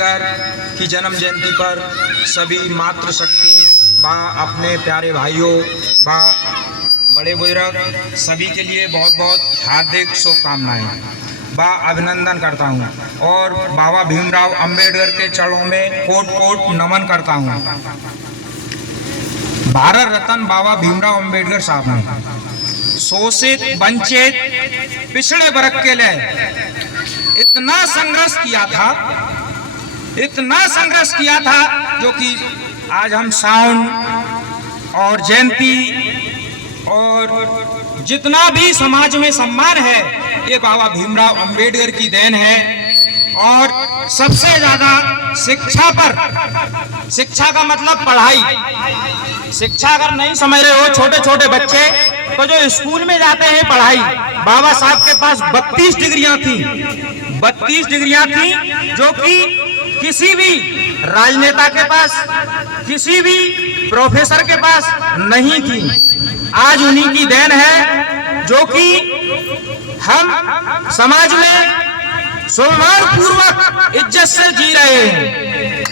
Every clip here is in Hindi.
अम्बेडकर की जन्म जयंती पर सभी मातृशक्ति व अपने प्यारे भाइयों व बड़े बुजुर्ग सभी के लिए बहुत बहुत हार्दिक शुभकामनाएं व अभिनंदन करता हूं और बाबा भीमराव अंबेडकर के चरणों में कोट कोट नमन करता हूं। भारत रत्न बाबा भीमराव अंबेडकर साहब ने शोषित वंचित पिछड़े वर्ग के लिए इतना संघर्ष किया था जो कि आज हम साउन और जयंती और जितना भी समाज में सम्मान है ये बाबा भीमराव अंबेडकर की देन है। और सबसे ज्यादा शिक्षा का मतलब पढ़ाई। शिक्षा अगर नहीं समझ रहे हो छोटे छोटे बच्चे तो जो स्कूल में जाते हैं पढ़ाई, बाबा साहब के पास 32 डिग्रियां थी जो कि किसी भी राजनेता के पास, किसी भी प्रोफेसर के पास नहीं थी। आज उन्हीं की देन है जो कि हम समाज में सम्मान पूर्वक इज्जत से जी रहे हैं।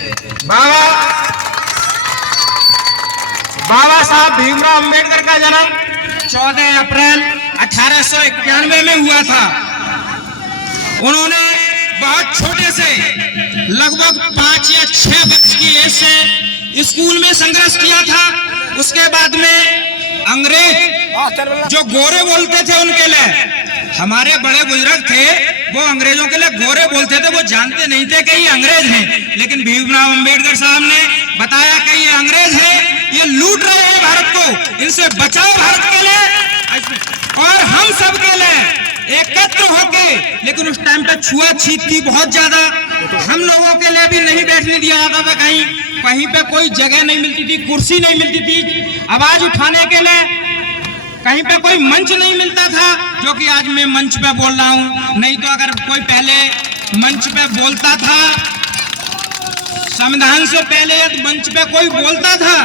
बाबा साहब भीमराव अंबेडकर का जन्म 14 अप्रैल 1891 में हुआ था। उन्होंने बहुत छोटे से लगभग 5 या 6 वर्ष की एज से स्कूल में संघर्ष किया था। उसके बाद में अंग्रेज जो गोरे बोलते थे उनके लिए, हमारे बड़े बुजुर्ग थे वो अंग्रेजों के लिए गोरे बोलते थे, वो जानते नहीं थे कि ये अंग्रेज हैं। लेकिन भीमराव अंबेडकर साहब ने बताया कि ये अंग्रेज हैं, ये लूट रहे हैं भारत को, इनसे बचाओ भारत के लिए और हम सब के लिए एकत्र होके। लेकिन उस टाइम पे छुआछूत थी बहुत ज्यादा, हम लोगों के लिए भी नहीं बैठने दिया जाता था, कहीं पे कोई जगह नहीं मिलती थी, कुर्सी नहीं मिलती थी आवाज उठाने के लिए, कहीं पे कोई मंच नहीं मिलता था जो कि आज मैं मंच पे बोल रहा हूं। नहीं तो अगर कोई पहले मंच पे बोलता था, संविधान से पहले मंच पे कोई बोलता था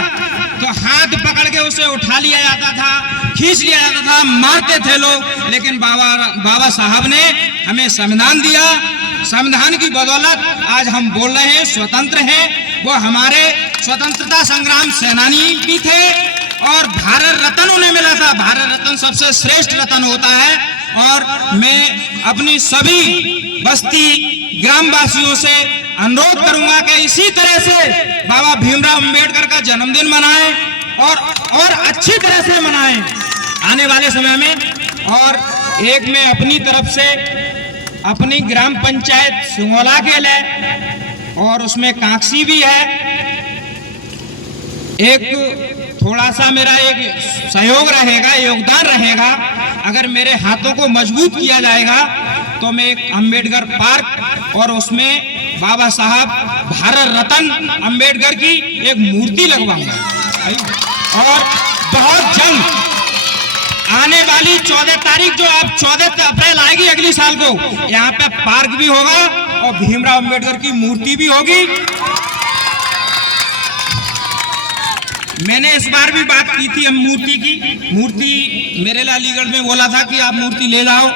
तो हाथ पकड़ के उसे उठा लिया जाता था, खींच लिया जाता था, मारते थे लोग। लेकिन बाबा साहब ने हमें संविधान दिया। संविधान की बदौलत आज हम बोल रहे हैं, स्वतंत्र हैं। वो हमारे स्वतंत्रता संग्राम सेनानी भी थे और भारत रत्न उन्हें मिला था। भारत रत्न सबसे श्रेष्ठ रत्न होता है। और मैं अपनी सभी बस्ती ग्रामवासियों से अनुरोध करूंगा कि इसी तरह से बाबा भीमराव अंबेडकर का जन्मदिन मनाएं और अच्छी तरह से मनाएं आने वाले समय में। और एक मैं अपनी तरफ से अपनी ग्राम पंचायत सुंगोला के लिए, और उसमें कांक्सी भी है, एक थोड़ा सा मेरा एक सहयोग रहेगा, योगदान रहेगा। अगर मेरे हाथों को मजबूत किया जाएगा तो मैं एक अंबेडकर पार्क और उसमें बाबा साहब भारत रत्न अंबेडकर की एक मूर्ति लगवाऊंगा। और बहुत जल्द आने वाली 14 तारीख जो अब 14 अप्रैल आएगी अगली साल को, यहाँ पे पार्क भी होगा और भीमराव अंबेडकर की मूर्ति भी होगी। मैंने इस बार भी बात की थी मूर्ति की। मूर्ति मेरे लिए अलीगढ़ में बोला था कि आप मूर्ति ले जाओ,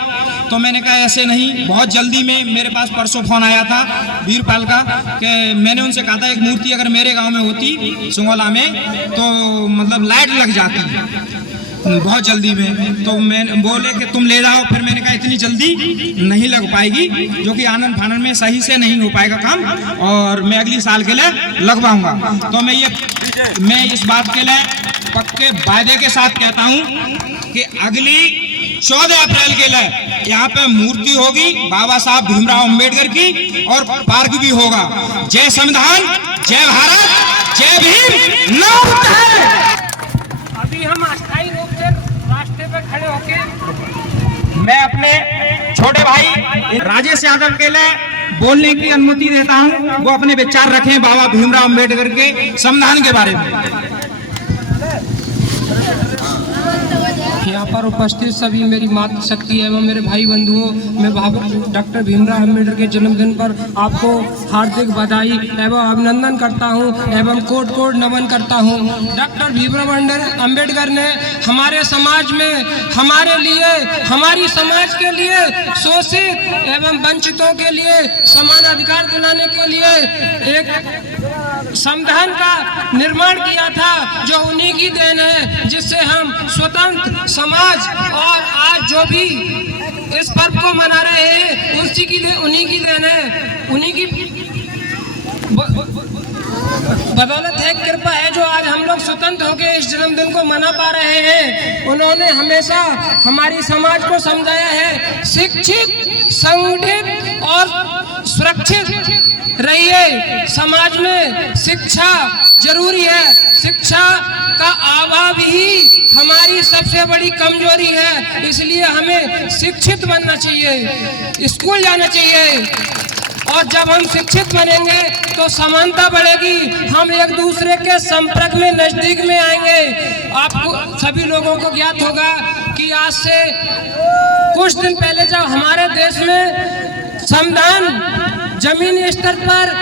तो मैंने कहा ऐसे नहीं, बहुत जल्दी में मेरे पास परसों फोन आया था वीरपाल का कि मैंने उनसे कहा था एक मूर्ति अगर मेरे गांव में होती सुंगोला में तो मतलब लाइट लग जाती बहुत जल्दी में। तो मैं बोले कि तुम ले जाओ। फिर मैंने कहा इतनी जल्दी नहीं लग पाएगी, जो कि आनंद फानन में सही से नहीं हो पाएगा काम, और मैं अगली साल के लिए लगवाऊंगा। तो मैं इस बात के लिए पक्के वायदे के साथ कहता हूं कि अगली 14 अप्रैल के लिए यहाँ पे मूर्ति होगी बाबा साहब भीमराव अंबेडकर की और पार्क भी होगा। जय संविधान, जय भारत, जय भीम। अभी हम अस्थायी रूप से रास्ते पे खड़े होके मैं अपने छोटे भाई राजेश यादव के लिए बोलने की अनुमति देता हूं, वो अपने विचार रखें बाबा भीमराव अंबेडकर के संविधान के बारे में। यहाँ पर उपस्थित सभी मेरी मातृशक्ति एवं मेरे भाई बंधुओं, मैं डॉक्टर भीमराव अम्बेडकर के जन्मदिन पर आपको हार्दिक बधाई एवं अभिनंदन करता हूँ एवं कोट कोट नमन करता हूँ। डॉक्टर भीमराव अम्बेडकर ने हमारे समाज में हमारे लिए, हमारी समाज के लिए शोषित एवं वंचितों के लिए समान अधिकार दिलाने के लिए एक संविधान का निर्माण किया था, जो उन्हीं की देन है, जिससे हम स्वतंत्र समाज और आज जो भी इस पर्व को मना रहे हैं उन्हीं की देन है, उन्हीं की बदौलत है, कृपा है, जो आज हम लोग स्वतंत्र होकर इस जन्मदिन को मना पा रहे हैं। उन्होंने हमेशा हमारी समाज को समझाया है, शिक्षित, संगठित और सुरक्षित रहिए। समाज में शिक्षा जरूरी है, शिक्षा का अभाव ही हमारी सबसे बड़ी कमजोरी है, इसलिए हमें शिक्षित बनना चाहिए, स्कूल जाना चाहिए। और जब हम शिक्षित बनेंगे तो समानता बढ़ेगी, हम एक दूसरे के संपर्क में, नजदीक में आएंगे। आपको सभी लोगों को ज्ञात होगा कि आज से कुछ दिन पहले जब हमारे देश में संविधान जमीनी स्तर पर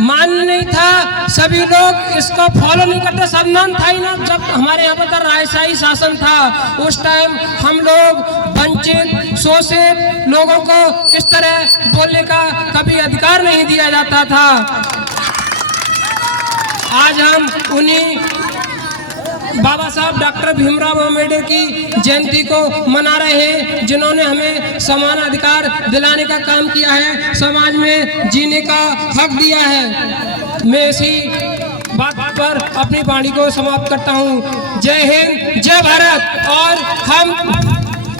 मान्य नहीं था, सभी लोग इसको फॉलो नहीं करते, संविधान था ही ना। जब हमारे यहाँ पर राजशाही शासन था, उस टाइम हम लोग वंचित, शोषित लोगों को इस तरह बोलने का कभी अधिकार नहीं दिया जाता था। आज हम उन्हीं बाबा साहब डॉक्टर भीमराव अम्बेडकर की जयंती को मना रहे हैं, जिन्होंने हमें समान अधिकार दिलाने का काम किया है, समाज में जीने का हक दिया है। मैं इसी बात पर अपनी वाणी को समाप्त करता हूँ। जय हिंद, जय भारत और हम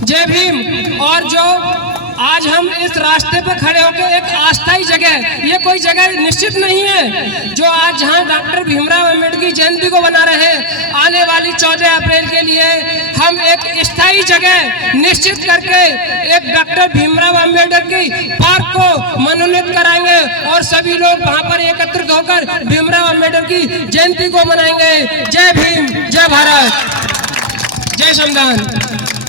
जय भीम। और जो आज हम इस रास्ते पर खड़े होकर एक अस्थायी जगह, ये कोई जगह निश्चित नहीं है, जो आज जहां डॉक्टर भीमराव अम्बेडकर की जयंती को मना रहे हैं, आने वाली 14 अप्रैल के लिए हम एक स्थायी जगह निश्चित करके एक डॉक्टर भीमराव अम्बेडकर की पार्क को मनोनीत कराएंगे और सभी लोग वहां पर एकत्रित होकर भीमराव अम्बेडकर की जयंती को मनाएंगे। जय भीम, जय भारत, जय संविधान।